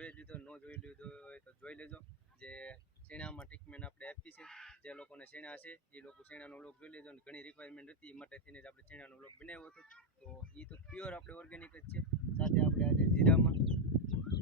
જોઈ લીધો, ન જોઈ લીધો હોય તો જોઈ લેજો. જે શેણામાં ટ્રીટમેન્ટ આપણે આપી છે, જે લોકોને શેણા છે, એ લોકો શેણાનો બ્લોગ જોઈ લેજો અને ઘણી રિક્વાયરમેન્ટ હતી, એ માટે થઈને જ આપણે શેણાનો બ્લોગ બનાવ્યો હતો. તો એ તો પ્યોર આપણે ઓર્ગેનિક જ છે. સાથે આપણે આજે જીરામાં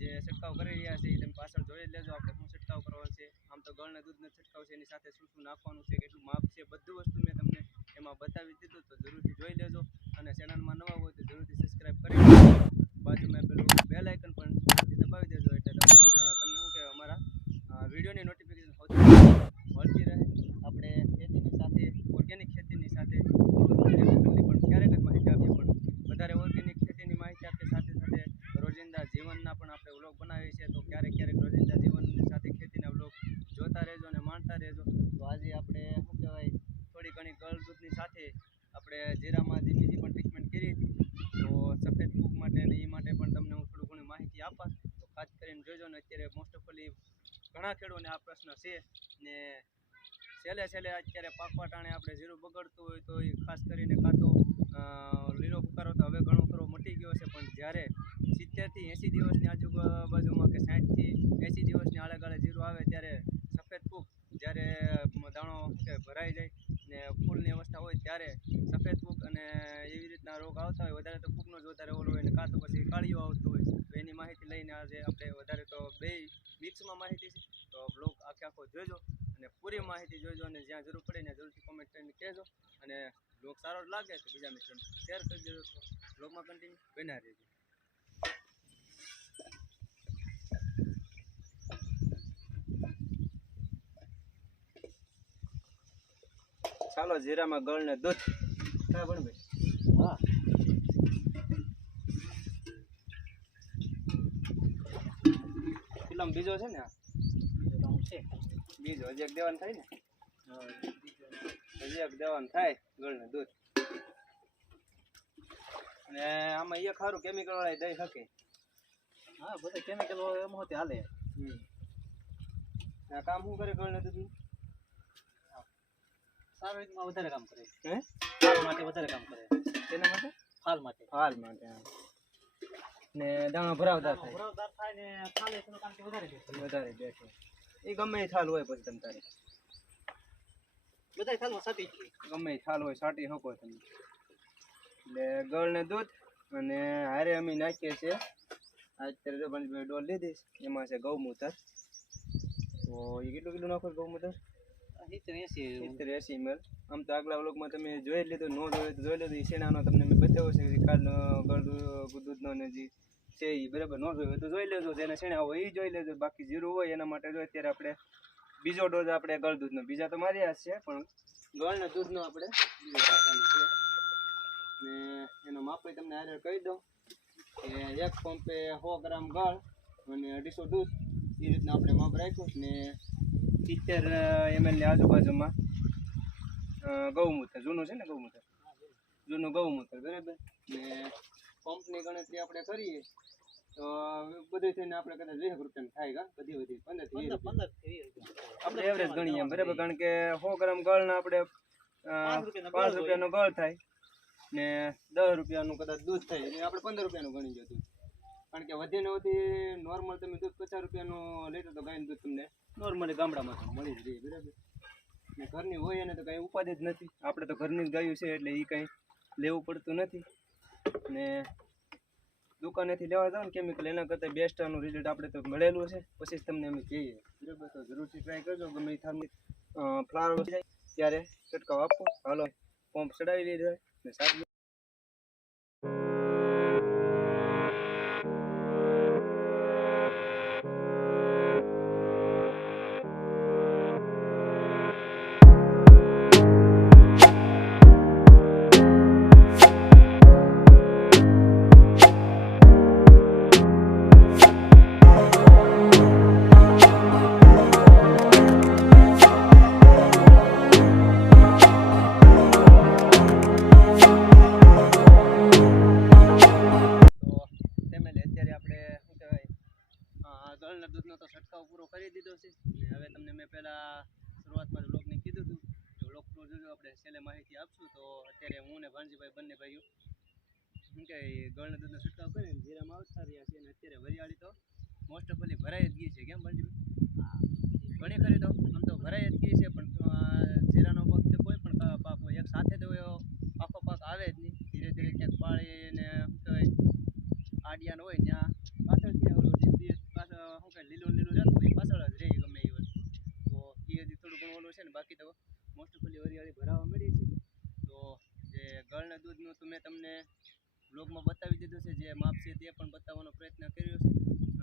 જે છંટકાવ કરી રહ્યા છે એ તમે પાછળ જોઈ લેજો, આપણે શું છંટકાવ કરવાનો છે. આમ તો ગળના દૂધનો છંટકાવ છે, એની સાથે શું શું નાખવાનું છે, કેટલું માપ છે, બધું વસ્તુ મેં તમને એમાં બતાવી દીધું, તો જરૂરથી જોઈ લેજો. અને ચેનલમાં નવા હોય તો જરૂરથી સબસ્ક્રાઈબ કરી લેજો બાજુમાં પેલું બેલ આઇકન પણ જરૂરથી દબાવી દેજો એટલે તમારા અ, તમને શું કહેવાય અમારા અ, વિડીયોની નોટિફિકેશન સૌથી પહેલા મળતી રહે આપણે ખેતીની સાથે ઓર્ગેનિક ખેતીની સાથે થોડું chemicalની પણ ક્યારેક જ માહિતી આપીએ પણ વધારે ઓર્ગેનિક ખેતીની માહિતી આપીએ સાથે સાથે રોજિંદા જીવનના પણ આપણે વ્લોગ બનાવીએ છીએ તો ક્યારેક ક્યારેક રોજિંદા જીવનની સાથે ખેતીના વ્લોગ જોતા રહેજો અને માણતા રહેજો તો આજે આપણે શું કહેવાય થોડી ઘણી ગળ દૂધની સાથે આપણે જીરામાં જે બીજી પણ ટ્રીટમેન્ટ કરી હતી, તો સફેદ ફૂગ માટે અને એ માટે પણ તમને હું થોડું ઘણી માહિતી આપા. તો ખાસ કરીને જોજો ને અત્યારે મોસ્ટ ઓફ ઓલી ઘણા ખેડૂતોને આ પ્રશ્ન છે ને છેલ્લે છેલ્લે અત્યારે પાકવા ટાણે આપણે જીરું બગડતું હોય તો એ ખાસ કરીને કાં તો લીલો ફુકારો તો હવે ઘણો ખરો મટી ગયો છે, પણ જ્યારે સિત્તેરથી એંસી દિવસની આજુબાજુમાં કે સાઠથી એંસી દિવસની આળે ગાળે જીરું આવે ત્યારે સફેદ ફૂગ જ્યારે મ- દાણો શું કે ભરાઈ જાય ને ફૂલની અવસ્થા હોય ત્યારે સફેદ ફૂગ અને એવી રીતના રોગ આવતા હોય વધારે તો ફૂગનો જ વધારે ઓલો હોય ને કાં તો પછી કાળીઓ આવતું હોય તો એની માહિતી લઈને આજે આપણે વધારે તો બે મિક્સમાં માહિતી છે તો બ્લોગ આખે આખો જોજો અને પૂરી માહિતી જોજો અને જ્યાં જરૂર પડે ને જરૂરથી કોમેન્ટ કરીને કહેજો અને બ્લોગ સારો લાગે તો બીજા મિત્રોને શેર કરી દેજો તો બ્લોગમાં કન્ટિન્યુ બના રહેજો. ચાલો જીરામાં ગળ ને દૂધ. હા પણ ભાઈ હા. પેલામાં બીજો છે ને બીજો હજી એક દેવાનું થાય ને? હજી એક દેવાનું થાય ગળ દૂધ. અને આમાં એક સારું કેમિકલ વાળા દઈ શકે. હા બધા કેમિકલ એમ હોતી હાલે. આ કામ શું કરે ગળ ને? દૂધ સારું રીતમાં વધારે કામ કરે. હે? ફાલ માટે વધારે કામ કરે. તેના માટે? ફાલ માટે. હાલ માટે ને દાણા થાય. ભરાવદાર થાય ને ફાલે તેનું કામ વધારે વધારે બેઠો એ ગમે એ થાલ હોય પછી તમ તારે. બધા ફાલમાં સાટી ગમે થાલ હોય સાટી શકો તમે. એટલે ગળને દૂધ અને હારે અમે નાખીએ છીએ. અત્યારે જો પણ ડોલ લીધી એમાં છે ગૌમૂતર. તો એ કેટલું કેટલું નાખો ગૌમૂતર? સિત્તેર એસી સિત્તેર એસી ml. આમ તો આગલા વ્લોગમાં તમે જોઈ લીધું ન જોયું તો જોઈ લીધું. શેણાનો તમને મેં બતાવ્યો છે કે કાલનો ગળ દૂધનો ને જે છે એ બરાબર? ન જોયું તો જોઈ લેજો. જેને શેણા હોય એ જોઈ લેજો. બાકી જીરું હોય એના માટે જો અત્યારે આપણે બીજો ડોઝ આપણે ગળ દૂધનો. બીજા તો મારી છે, પણ ગળના દૂધનો આપણે બીજો ચાલુ છે. ને એનો માપે તમને હારે કહી દઉં કે એક પંપે સો ગ્રામ ગળ અને અઢીસો દૂધ એ રીતના આપણે માપ રાખ્યું ને સિત્તેર એમએલની આજુબાજુમાં ગૌમૂત્ર. જૂનું છે ને ગૌમૂત્ર? જૂનું ગૌમૂત્ર, બરાબર? ને પંપની ગણતરી આપણે કરીએ તો બધું થઈને આપણે કદાચ વીસ રૂપિયા થાય કા? બધી બધી. પંદરથી. આપણે એવરેજ ગણીએ એમ બરાબર? કારણ કે સો ગ્રામ ગળના આપણે પાંચ રૂપિયાનો ગળ થાય ને દસ રૂપિયાનું કદાચ દૂધ થાય એટલે આપણે પંદર રૂપિયાનું ગણી જતું કારણ કે વધીને વધી નોર્મલ તમે દૂધ પચાસ રૂપિયાનું લેતો તો ગાયનું દૂધ તમને નોર્મલી ગામડામાં મળી જ રહી બરાબર? ને ઘરની હોય એને તો કાંઈ ઉપાધિ જ નથી. આપણે તો ઘરની જ ગાયું છે એટલે એ કાંઈ લેવું પડતું નથી. ને દુકાનેથી લેવા જાવ ને કેમિકલ એના કરતાં બેસ્ટ આનું રિઝલ્ટ આપણે તો મળેલું છે. પછી તમને અમે કહીએ. બરાબર તો જરૂરથી ટ્રાય કરજો. ગમે એ થારની ફ્લાવર જાય ત્યારે છંટકાવ આપો. હાલો પંપ ચડાવી લીધો. ને સાત ભરાઈ છે પણ જીરાનો પાક કે કોઈ પણ પાક હોય, એક સાથે તો આખો પાક આવે જ નહીં. ધીરે ધીરે ક્યાંક પાળીને કહેવાય આડિયાનો હોય ત્યાં પાછળથી ઓલું બી, પાછળ શું કહે લીલું લીલું રહેતું હોય, પાછળ જ રહે ગમે એ વસ્તુ. તો એ હજી થોડું ઘણું ઓલું છે ને, બાકી તો મોસ્ટ ઓફ હરિયાળી ભરાવા મળી છે. તો જે ગળના દૂધનું તો મેં તમને બ્લોગમાં બતાવી દીધું છે, જે માપ છે તે પણ બતાવવાનો પ્રયત્ન કર્યો છે.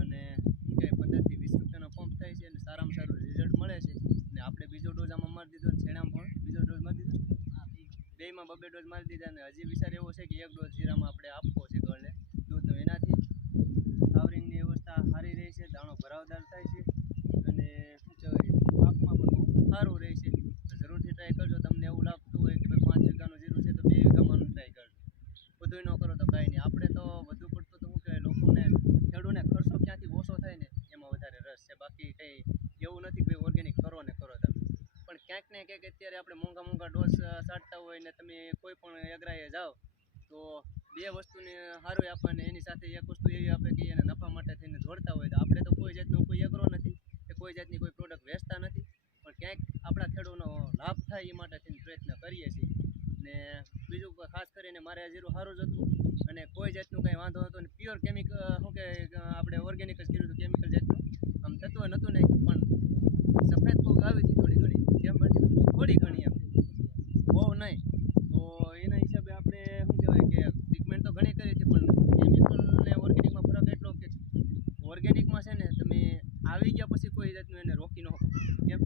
અને શું કહેવાય પંદરથી વીસ રૂપિયાનો પંપ થાય છે અને સારામાં સારું રિઝલ્ટ મળે છે. ને આપણે બીજો ડોઝ આમાં મારી દીધો છેણામાં પણ. બીજો ડોઝ મારી દીધો? બેમાં બબે ડોઝ મારી દીધા અને હજી વિચાર એવો છે કે એક ડોઝ જીરામાં આપણે આપવો છે ગળને દૂધનો એનાથી. ફ્લાવરિંગની વ્યવસ્થા સારી રહે છે, દાણો ભરાવદાર થાય છે અને શું કહેવાય પાકમાં પણ બહુ સારું રહે છે તો જરૂરથી ટ્રાય કરજો તમને એવું લાગતું હોય કે ભાઈ પાંચ વીઘાનું જીરું છે તો બે વીઘામાં ટ્રાય કરજો બધુંય ન કરો તો કાંઈ નહીં આપણે તો વધુ પડતું તો શું કહેવાય લોકોને ખેડૂને ખર્ચો ક્યાંથી ઓછો થાય ને એમાં વધારે રસ છે બાકી કંઈ એવું નથી કે ભાઈ ઓર્ગેનિક કરો ને કરો તમે પણ ક્યાંક અત્યારે આપણે મોંઘા મોંઘા ડોઝ સાટતા હોય ને તમે કોઈ પણ અગ્રાએ જાઓ, તો બે વસ્તુને સારું આપે ને એની સાથે એક વસ્તુ એવી આપે કે એને નફા માટે થઈને જોડતા હોય. તો આપણે તો કોઈ જાતનો કોઈ એગ્રો નથી કે કોઈ જાતની કોઈ પ્રોડક્ટ વેચતા નથી, પણ ક્યાંક આપણા ખેડૂતનો લાભ થાય એ માટે થઈને પ્રયત્ન કરીએ છીએ. ને બીજું ખાસ કરીને મારે જીરું સારું જ હતું અને કોઈ જાતનું કંઈ વાંધો હતો ને પ્યોર કેમિકલ શું કે આપણે ઓર્ગેનિક જ કર્યું હતું કેમિકલ જાતનું. આમ થતું નહોતું નાખ્યું પણ સફેદ ફૂગ આવી હતી થોડી ઘણી કેમ બની થોડી ઘણી એમ બહુ નહીં તો એના હિસાબે આપણે શું કહેવાય કે ટ્રીટમેન્ટ તો ઘણી કરી હતી પણ કેમિકલ ને ઓર્ગેનિકમાં ફરક એટલો કે ઓર્ગેનિકમાં છે ને તમે આવી ગયા પછી કોઈ જાતનું એને રોકી ન શકો કેમ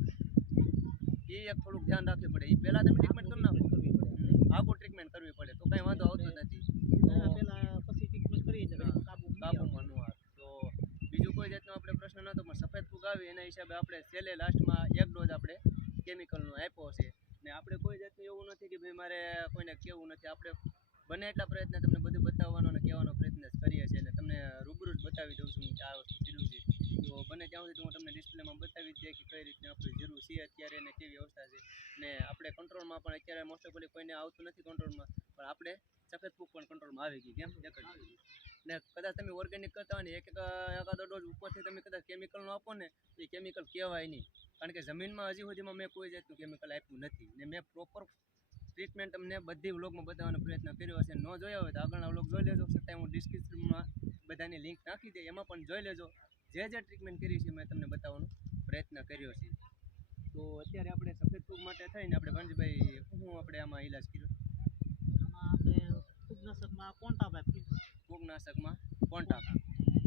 એ એક થોડુંક ધ્યાન રાખવું પડે એ પહેલાં તમે ટ્રીટમેન્ટ કરી નાખો હમ, આગળ ટ્રીટમેન્ટ કરવી પડે તો કાંઈ વાંધો આવતો નથી. એના પછી ટ્રીટમેન્ટ કરીએ છીએ કાબુમાં ન આવે. તો બીજું કોઈ જાતનો આપણે પ્રશ્ન નહોતો પણ સફેદ ફૂગ આવી એના હિસાબે આપણે છેલ્લે લાસ્ટમાં એક ડોઝ આપણે કેમિકલનો આપ્યો છે. ને આપણે કોઈ જાતનું એવું નથી કે ભાઈ મારે કોઈને કહેવું નથી. આપણે બને એટલા પ્રયત્ન તમને બધું બતાવવાનો અને કહેવાનો પ્રયત્ન જ કરીએ છીએ. અને તમને રૂબરૂ જ બતાવી દઉં છું કે આ વસ્તુ કીધું છે. તો બને ત્યાં સુધી હું તમને ડિસ્પ્લેમાં બતાવી દઈએ કે કઈ રીતની આપણી જરૂર છે અત્યારે ને કેવી અવસ્થા છે. ને આપણે કંટ્રોલમાં પણ અત્યારે મોસ્ટ ઓફ કોઈને આવતું નથી કંટ્રોલમાં પણ આપણે સફેદ ફૂગ પણ કંટ્રોલમાં આવી ગઈ કેમ? દેખાડી ને કદાચ તમે ઓર્ગેનિક કરતા હોય ને એક એક એકાદો ડોઝ ઉપરથી તમે કદાચ કેમિકલનો આપો ને એ કેમિકલ કહેવાય નહીં. કારણ કે જમીનમાં હજી સુધીમાં મેં કોઈ જાતનું કેમિકલ આપ્યું નથી. ને મેં પ્રોપર ટ્રીટમેન્ટ તમને બધી વ્લોગમાં બતાવવાનો પ્રયત્ન કર્યો હશે. ન જોયા હોય તો આગળના વ્લોગ જોઈ લેજો. છતાંય હું ડિસ્ક્રિપ્શનમાં બધાની લિંક નાખી દે. એમાં પણ જોઈ લેજો. જે જે ટ્રીટમેન્ટ કરી છે મેં તમને બતાવવાનો પ્રયત્ન કર્યો છે. તો અત્યારે આપણે સફેદ ફૂગ માટે થઈને આપણે ભંજભાઈ શું આપણે આમાં ઈલાજ કર્યો. આપણે ફૂગનાશકમાં કોન્ટાપ આપીએ ફૂગનાશકમાં કોન્ટાપ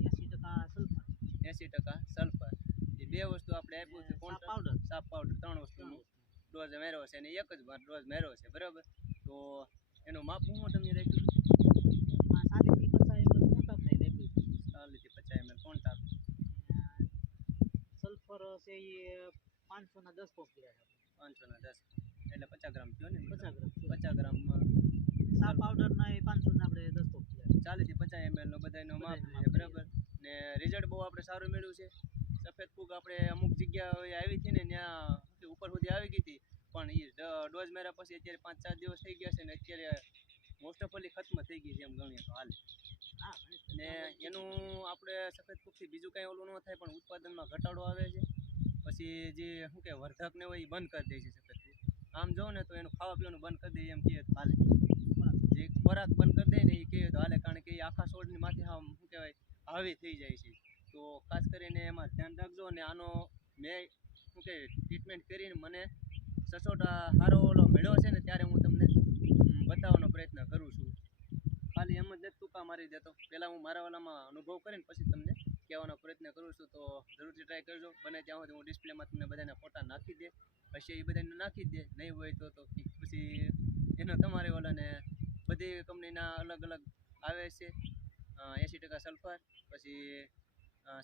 એંસી ટકા સલ્ફર. એંસી ટકા સલ્ફર. એ બે વસ્તુ આપણે આપ્યું છે કોન્ટાપ પાવડર. સાફ પાવડર ત્રણ વસ્તુનું. ડોઝ મેળવ્યો છે અને એક જ વાર ડોઝ મેળવ્યો છે બરાબર? તો એનું માપ હું તમને રાખ્યું? સાતથી પચાસ એમએલ કોન્ટાપ નહીં રાખ્યું ચાલીસથી પચાસ એમએલ કોન્ટાપ સલ્ફર છે એ પાંચસોના દસ પોપ કર્યા છે. દસ એટલે પચાસ ગ્રામ થયો ને? પચાસ ગ્રામ પચાસ ગ્રામમાં સાપ પાવડર ના એ પાંચસો ના આપણે દસ પોપ કર્યા છે ચાલીસથી પચાસ એમએલ નો બધાનો માપ છે બરાબર? ને રિઝલ્ટ બહુ આપણે સારું મળ્યું છે. સફેદ ફૂગ આપણે અમુક જગ્યાએ આવી હતી ને ત્યાં ઉપર સુધી આવી ગઈ હતી. પણ એ ડોઝ માર્યા પછી અત્યારે પાંચ ચાર દિવસ થઈ ગયા છે ને અત્યારે મોસ્ટ ઓફ ઓલી ખતમ થઈ ગઈ છે એમ ગણીએ તો હાલ. ને એનું આપણે સફેદ ફૂગથી બીજું કાંઈ ઓલું ન થાય પણ ઉત્પાદનમાં ઘટાડો આવે છે. પછી જે શું કે વર્ધકને હોય એ બંધ કરી દે છે સફેદ ફૂગ. આમ જોઉં ને તો એનું ખાવા પીવાનું બંધ કરી દે એમ કહે તો હાલે. જે ખોરાક બંધ કરી દે ને એ કહે તો હાલે, કારણ કે એ આખા છોડની માથે આમ શું કહેવાય, હાવી થઈ જાય છે. તો ખાસ કરીને એમાં ધ્યાન રાખજો અને આનો મેં શું કહે ટ્રીટમેન્ટ કરીને મને સચોટ સારો ઓલો મેળ્યો છે ને ત્યારે હું તમને બતાવવાનો પ્રયત્ન કરું છું. ખાલી એમ જ નથી ટૂંકા મારી દેતો પહેલાં હું મારા વાલામાં અનુભવ કરીને પછી તમને કહેવાનો પ્રયત્ન કરું છું. તો જરૂરથી ટ્રાય કરજો. બને ત્યાં સુધી હું ડિસ્પ્લેમાં તમને બધાને ફોટા નાખી દે. પછી એ બધાને નાખી દે. નહીં હોય તો તો પછી એનો તમારે ઓલાને બધી કંપનીના અલગ અલગ આવે છે. એંસી ટકા સલ્ફર પછી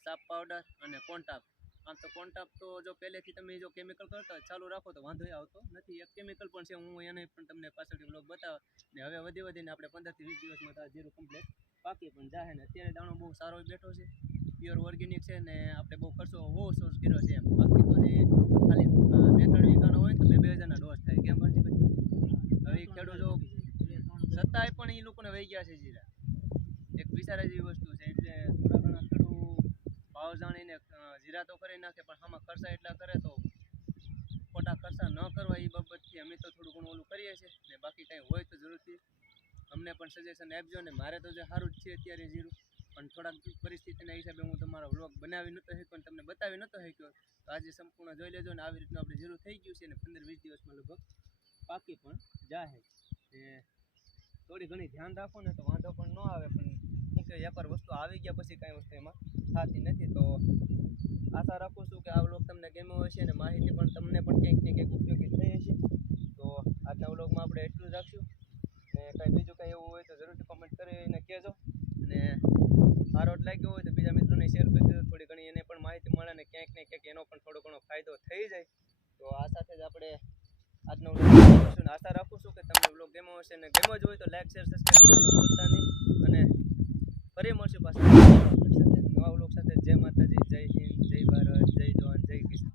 સાપ પાવડર અને કોન્ટાપ આમ તો કોન્ટાપ તો જો પહેલેથી તમે જો કેમિકલ કરતા ચાલુ રાખો તો વાંધો આવતો નથી. એક કેમિકલ પણ છે હું એને પણ તમને પાછળથી બ્લોગ બતાવ. ને હવે વધી વધીને આપણે પંદરથી વીસ દિવસમાં આ જીરું કમ્પ્લીટ પાકી પણ જાહે ને અત્યારે દાણો બહુ સારો બેઠો છે. પ્યોર ઓર્ગેનિક છે ને આપણે બહુ ખર્ચો બહુ સોર્સ કર્યો છે એમ. બાકી તો જે ખાલી બે ત્રણ વીઘાનો હોય તો બે બે હજારના ડોઝ થાય. કેમ પછી હવે ખેડૂતો છતાંય પણ એ લોકોને વહી ગયા છે જીરા. એક વિચારે જેવી વસ્તુ છે, એટલે થોડા ઘણા ખેડૂત ભાવ જાણીને જીરા તો કરી નાખે, પણ આમાં ખર્ચા એટલા કરે તો ખોટા ખર્ચા ન કરવા એ બાબતથી અમે તો થોડું ઘણું ઓલું કરીએ છીએ, ને બાકી કાંઈ હોય તો જરૂરથી. અમને પણ સજેશન આપજો, ને મારે તો જે સારું જ છે અત્યારે જીરું. પણ થોડાક પરિસ્થિતિના હિસાબે હું તમારો વ્લોગ બનાવી નહોતો શક્યો તમને બતાવી નહોતો શક્યો, તો આજે સંપૂર્ણ જોઈ લેજો ને આવી રીતનું આપણે જીરું થઈ ગયું છે ને પંદર વીસ દિવસમાં લગભગ પાકી પણ જાહે. ને થોડી ઘણી ધ્યાન રાખો ને તો વાંધો પણ ન આવે, પણ શું કે એકવાર વસ્તુ આવી ગયા પછી કાંઈ વસ્તુ એમાં થતી નથી. તો આશા રાખું છું કે આ વ્લોગ તમને ગમ્યો હશે અને માહિતી પણ તમને પણ ક્યાંક ને ક્યાંક ઉપયોગી થઈ હશે. તો આજના વ્લોગમાં આપણે એટલું જ રાખશું. ને કાંઈ બીજું કાંઈ એવું હોય તો જરૂરથી